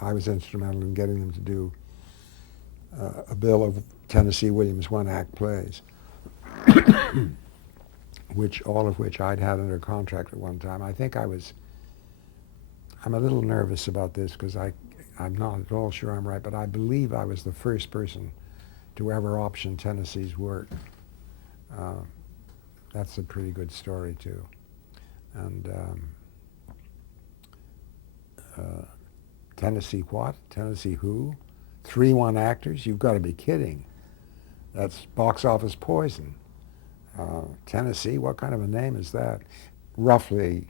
I was instrumental in getting them to do a bill of Tennesse Williams one-act plays, all of which I'd had under contract at one time. I'm a little nervous about this because I'm not at all sure I'm right, but I believe I was the first person to ever option Tennessee's work. That's a pretty good story, too. And Tennessee what? Tennessee who? 3-1 actors? You've got to be kidding. That's box office poison. Tennessee, what kind of a name is that? Roughly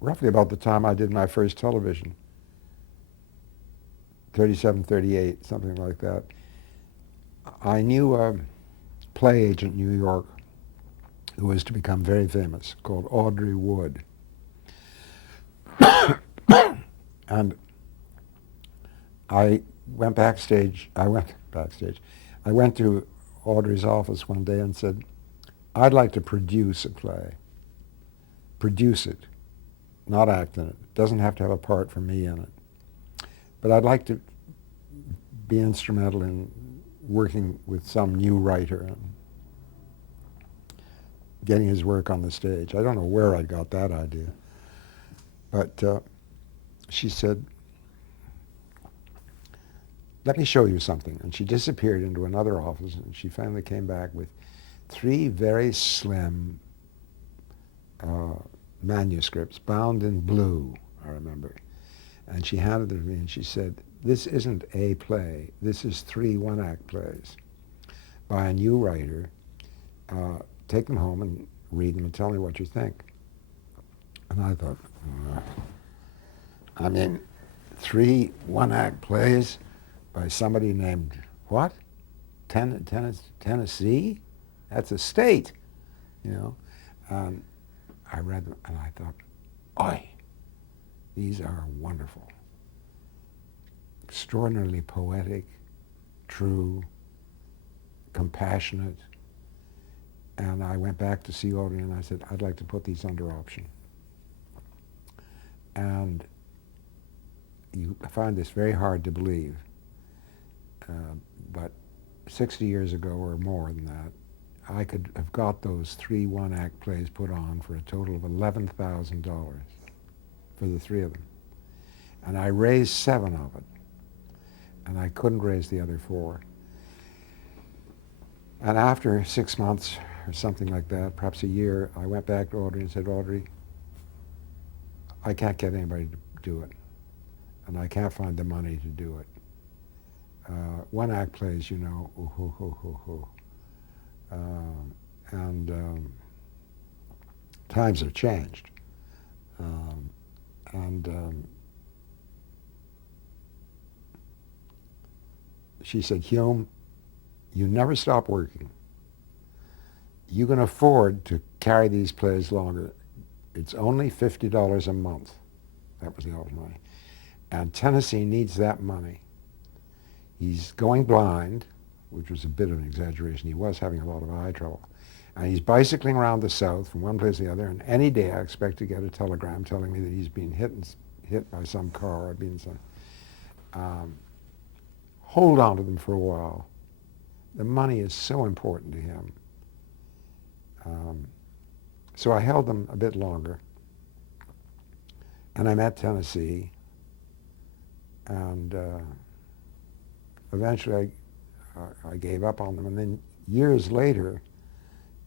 about the time I did my first television, 37, 38, something like that. I knew a play agent in New York who was to become very famous, called Audrey Wood. And I went to Audrey's office one day and said, I'd like to produce a play. Produce it, not act in it. It doesn't have to have a part for me in it. But I'd like to be instrumental in working with some new writer and getting his work on the stage. I don't know where I got that idea. But she said, let me show you something. And she disappeared into another office, and she finally came back with 3 very slim manuscripts bound in blue, I remember. And she handed them to me, and she said, this isn't a play. This is 3 one-act plays by a new writer. Take them home and read them and tell me what you think. And I thought, 3 one-act plays by somebody named what? Tennessee? That's a state, you know. I read them and I thought, oi, these are wonderful. Extraordinarily poetic, true, compassionate. And I went back to see Audrey and I said, I'd like to put these under option. And you find this very hard to believe. But 60 years ago or more than that, I could have got those 3 one-act plays put on for a total of $11,000 for the 3 of them. And I raised 7 of it. And I couldn't raise the other 4. And after 6 months or something like that, perhaps a year, I went back to Audrey and said, Audrey, I can't get anybody to do it. And I can't find the money to do it. One-act plays, you know, and times have changed. She said, Hume, you never stop working. You can afford to carry these plays longer. It's only $50 a month. That was the old money. And Tennessee needs that money. He's going blind, which was a bit of an exaggeration. He was having a lot of eye trouble. And he's bicycling around the South from one place to the other, and any day I expect to get a telegram telling me that he's been hit by some car or been some... hold on to them for a while. The money is so important to him. So I held them a bit longer. And I met Tennessee. And eventually I gave up on them. And then years later,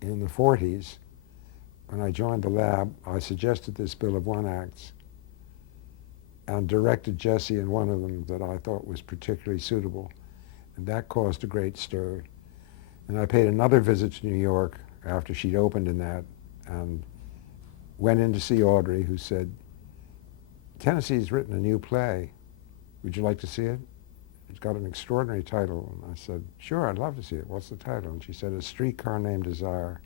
in the 40s, when I joined the lab, I suggested this bill of one-acts and directed Jessie in one of them that I thought was particularly suitable. And that caused a great stir. And I paid another visit to New York after she'd opened in that and went in to see Audrey, who said, Tennessee's written a new play. Would you like to see it? It's got an extraordinary title. And I said, sure, I'd love to see it. What's the title? And she said, A Streetcar Named Desire.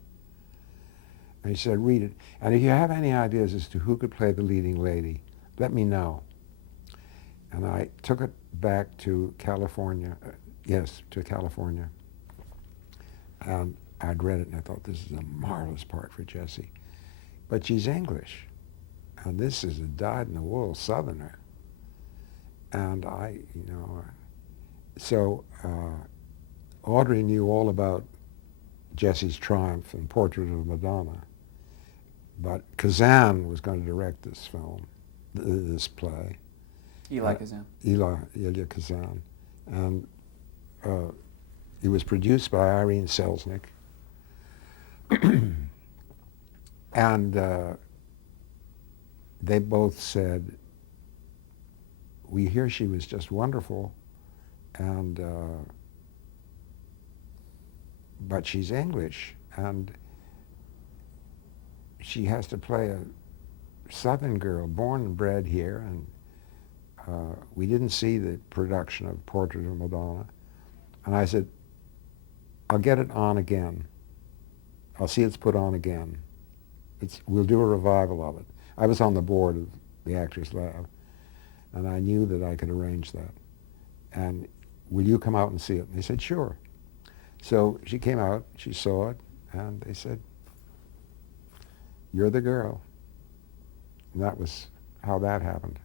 And he said, read it. And if you have any ideas as to who could play the leading lady, let me know. And I took it back to California. To California. And I'd read it and I thought, this is a marvelous part for Jessie. But she's English. and this is a dyed-in-the-wool Southerner. And so Audrey knew all about Jesse's Triumph and Portrait of Madonna, but Kazan was going to direct this film, this play. Elia Kazan. Elia Kazan. And it was produced by Irene Selznick. And they both said, we hear she was just wonderful, and but she's English, and she has to play a Southern girl, born and bred here, and we didn't see the production of Portrait of Madonna. And I said, I'll get it on again. I'll see it's put on again. We'll do a revival of it. I was on the board of the Actors Lab, and I knew that I could arrange that. And will you come out and see it? And they said, sure. So she came out, she saw it, and they said, you're the girl. And that was how that happened.